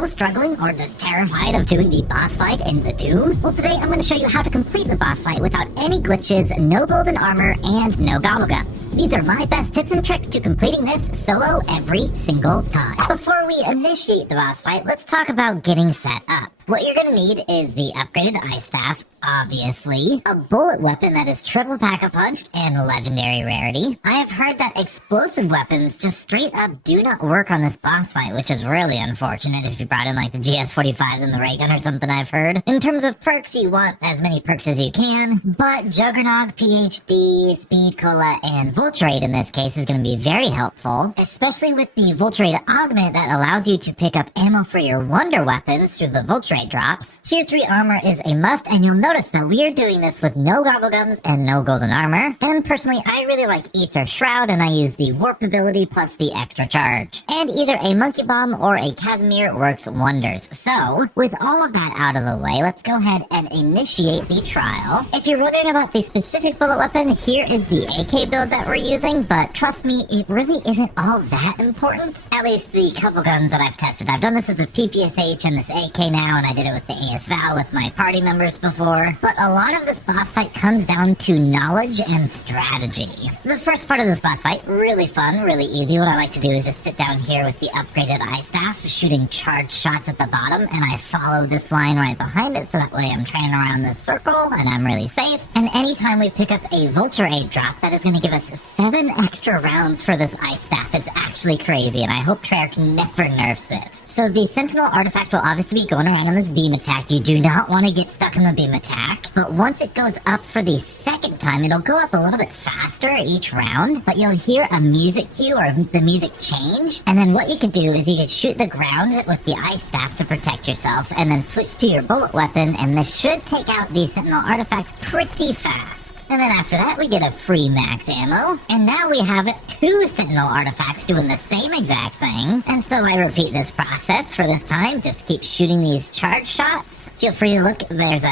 still struggling or just terrified of doing the boss fight in the Doom? Well, today I'm going to show you how to complete the boss fight without any glitches, no golden armor, and no gobblegums. These are my best tips and tricks to completing this solo every single time. Before we initiate the boss fight, let's talk about getting set up. What you're gonna need is the upgraded ice staff, obviously, a bullet weapon that is triple pack-a-punched and legendary rarity. I have heard that explosive weapons just straight up do not work on this boss fight, which is really unfortunate if you brought in like the GS-45s and the ray gun or something, I've heard. In terms of perks, you want as many perks as you can, but Juggernog, PhD, Speed Cola, and Vulturate in this case is gonna be very helpful, especially with the Vulturate augment that allows you to pick up ammo for your wonder weapons through the Vulturate drops. Tier 3 armor is a must, and you'll notice that we are doing this with no gobblegums and no golden armor. And personally, I really like Ether Shroud, and I use the warp ability plus the extra charge. And either a monkey bomb or a Casimir works wonders. So, with all of that out of the way, let's go ahead and initiate the trial. If you're wondering about the specific bullet weapon, here is the AK build that we're using, but trust me, it really isn't all that important. At least the couple guns that I've tested. I've done this with the PPSH and this AK now, and I did it with the AS Val with my party members before. But a lot of this boss fight comes down to knowledge and strategy. The first part of this boss fight, really fun, really easy. What I like to do is just sit down here with the upgraded ice staff, shooting charged shots at the bottom, and I follow this line right behind it, so that way I'm training around this circle, and I'm really safe. And anytime we pick up a Vulturate drop, that is going to give us 7 extra rounds for this ice staff. It's actually crazy, and I hope Treyarch never nerfs it. So the Sentinel artifact will obviously be going around on this beam attack. You do not want to get stuck in the beam attack, but once it goes up for the second time, it'll go up a little bit faster each round, but you'll hear a music cue or the music change, and then what you could do is you could shoot the ground with the ice staff to protect yourself, and then switch to your bullet weapon, and this should take out the Sentinel artifact pretty fast. And then after that, we get a free max ammo. And now we have 2 Sentinel artifacts doing the same exact thing. And so I repeat this process for this time. Just keep shooting these charge shots. Feel free to look. There's a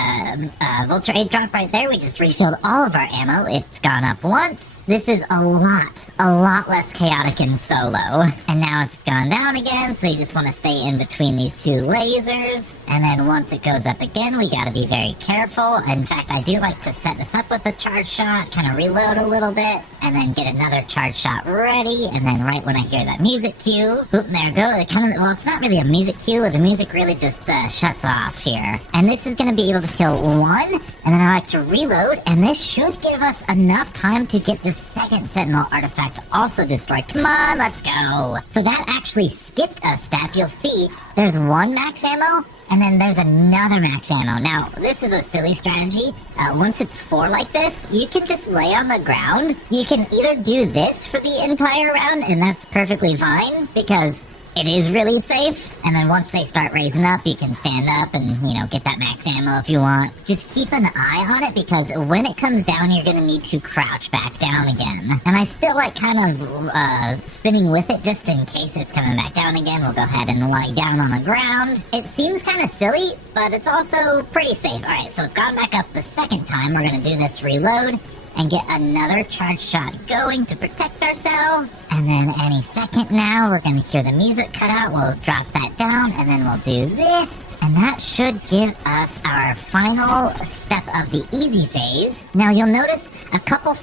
Vulturate drop right there. We just refilled all of our ammo. It's gone up once. This is a lot less chaotic in solo. And now it's gone down again. So you just want to stay in between these 2 lasers. And then once it goes up again, we got to be very careful. In fact, I do like to set this up with a charge shot, kind of reload a little bit, and then get another charge shot ready, and then right when I hear that music cue, boop, there it goes. Well, it's not really a music cue, the music really just shuts off here. And this is going to be able to kill 1, and then I like to reload, and this should give us enough time to get the second Sentinel artifact also destroyed. Come on, let's go. So that actually skipped a step. You'll see there's 1 max ammo, and then there's another max ammo. Now, this is a silly strategy. Once it's 4 like this, you can just lay on the ground. You can either do this for the entire round, and that's perfectly fine, because it is really safe. And then once they start raising up, you can stand up and, get that max ammo if you want. Just keep an eye on it, because when it comes down, you're gonna need to crouch back down again. And I still like kind of spinning with it just in case it's coming back down again. We'll go ahead and lie down on the ground. It seems kind of silly, but it's also pretty safe. Alright, so it's gone back up the second time. We're gonna do this reload and get another charge shot going to protect ourselves. And then any second now, we're going to hear the music cut out. We'll drop that down, and then we'll do this. And that should give us our final step of the easy phase. Now, you'll notice a couple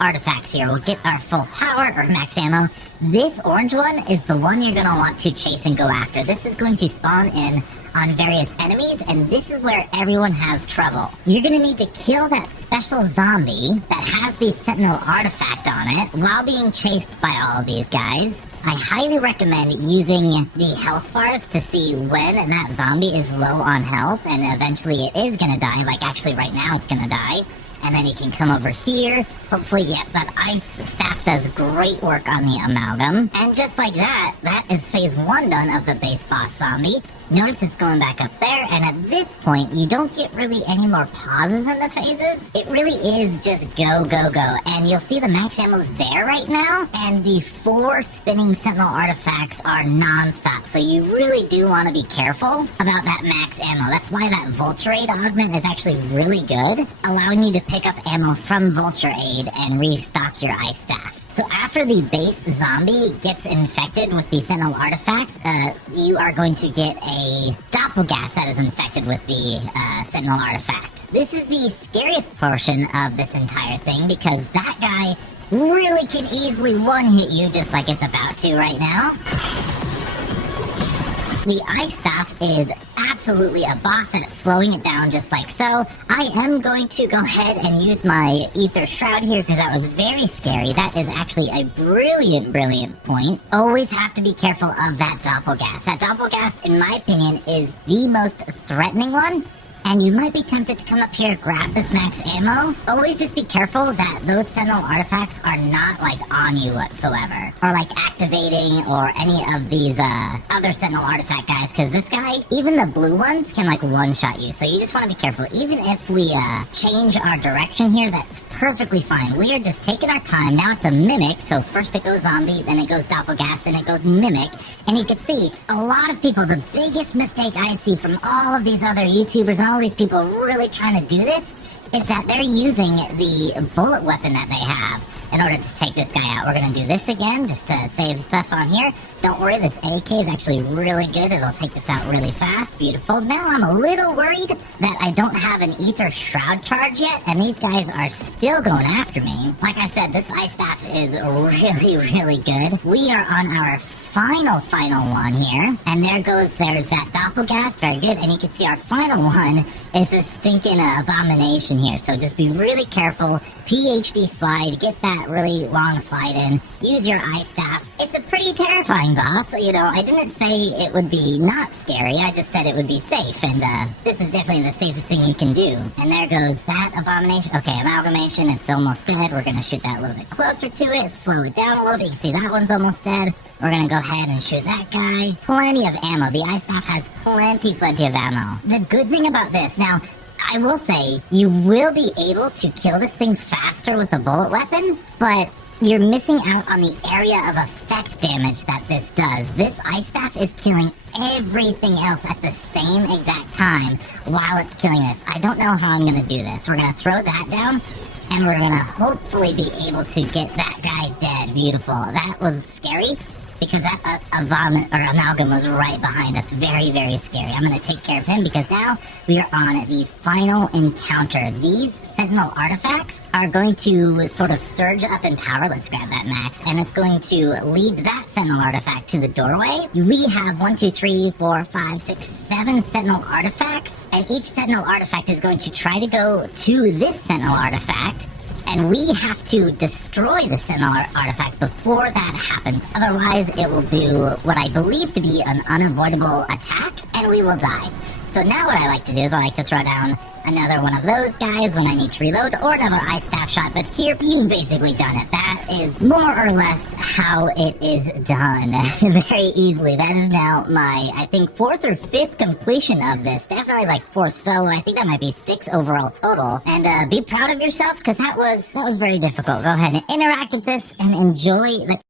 artifacts here. We'll get our full power or max ammo. This orange one is the one you're going to want to chase and go after. This is going to spawn in on various enemies, and this is where everyone has trouble. You're gonna need to kill that special zombie that has the Sentinel artifact on it while being chased by all of these guys. I highly recommend using the health bars to see when that zombie is low on health, and eventually it is gonna die. Like, actually right now it's gonna die. And then you can come over here. Hopefully, that ice staff does great work on the amalgam. And just like that, that is phase 1 done of the base boss zombie. Notice it's going back up there, and at this point, you don't get really any more pauses in the phases. It really is just go, go, go. And you'll see the max ammo's there right now, and the 4 spinning Sentinel artifacts are non-stop, so you really do want to be careful about that max ammo. That's why that Vulturate augment is actually really good, allowing you to pick up ammo from Vulturate and restock your ice staff. So after the base zombie gets infected with the sentinel artifact, you are going to get a doppelgas that is infected with the sentinel artifact. This is the scariest portion of this entire thing because that guy really can easily one-hit you just like it's about to right now. The ice staff is absolutely a boss at slowing it down just like so. I am going to go ahead and use my ether shroud here because that was very scary. That is actually a brilliant point. Always have to be careful of that doppelgas. That doppelgas, in my opinion, is the most threatening one. And you might be tempted to come up here, grab this max ammo. Always just be careful that those sentinel artifacts are not, like, on you whatsoever. Or, like, activating or any of these, other sentinel artifact guys. Because this guy, even the blue ones, can, like, one-shot you. So you just want to be careful. Even if we, change our direction here, that's perfectly fine. We are just taking our time. Now it's a mimic. So first it goes zombie, then it goes doppelgas, then it goes mimic. And you can see, a lot of people, the biggest mistake I see from all of these other YouTubers and all these people really trying to do this is that they're using the bullet weapon that they have in order to take this guy out. We're going to do this again just to save stuff on here. Don't worry, this AK is actually really good. It'll take this out really fast. Beautiful. Now I'm a little worried that I don't have an ether shroud charge yet, and these guys are still going after me. Like I said, this ice staff is really good. We are on our final one here, and there's that doppelgas, very good, and you can see our final one is a stinking abomination here, so just be really careful. PhD slide, get that really long slide in, use your ice staff. It's a pretty terrifying boss, you know. I didn't say it would be not scary, I just said it would be safe, and this is definitely the safest thing you can do. And there goes that abomination. Okay, amalgamation, it's almost dead. We're gonna shoot that a little bit closer to it, slow it down a little bit. You can see that one's almost dead. We're gonna go ahead and shoot that guy. Plenty of ammo. The ice staff has plenty of ammo. The good thing about this, now, I will say, you will be able to kill this thing faster with a bullet weapon, but you're missing out on the area of effect damage that this does. This ice staff is killing everything else at the same exact time while it's killing this. I don't know how I'm gonna do this. We're gonna throw that down, and we're gonna hopefully be able to get that guy dead. Beautiful. That was scary, because that amalgam was right behind us. Very scary. I'm going to take care of him because now we are on the final encounter. These sentinel artifacts are going to sort of surge up in power. Let's grab that max. And it's going to lead that sentinel artifact to the doorway. We have 1, 2, 3, 4, 5, 6, 7 sentinel artifacts. And each sentinel artifact is going to try to go to this sentinel artifact. And we have to destroy the sentinel artifact before that happens. Otherwise, it will do what I believe to be an unavoidable attack, and we will die. So now what I like to do is I like to throw down another one of those guys when I need to reload, or another ice staff shot, but here you've basically done it. That is more or less how it is done. Very easily. That is now my, I think, 4th or 5th completion of this. Definitely like 4th solo. I think that might be 6 overall total. And be proud of yourself, because that was very difficult. Go ahead and interact with this and enjoy the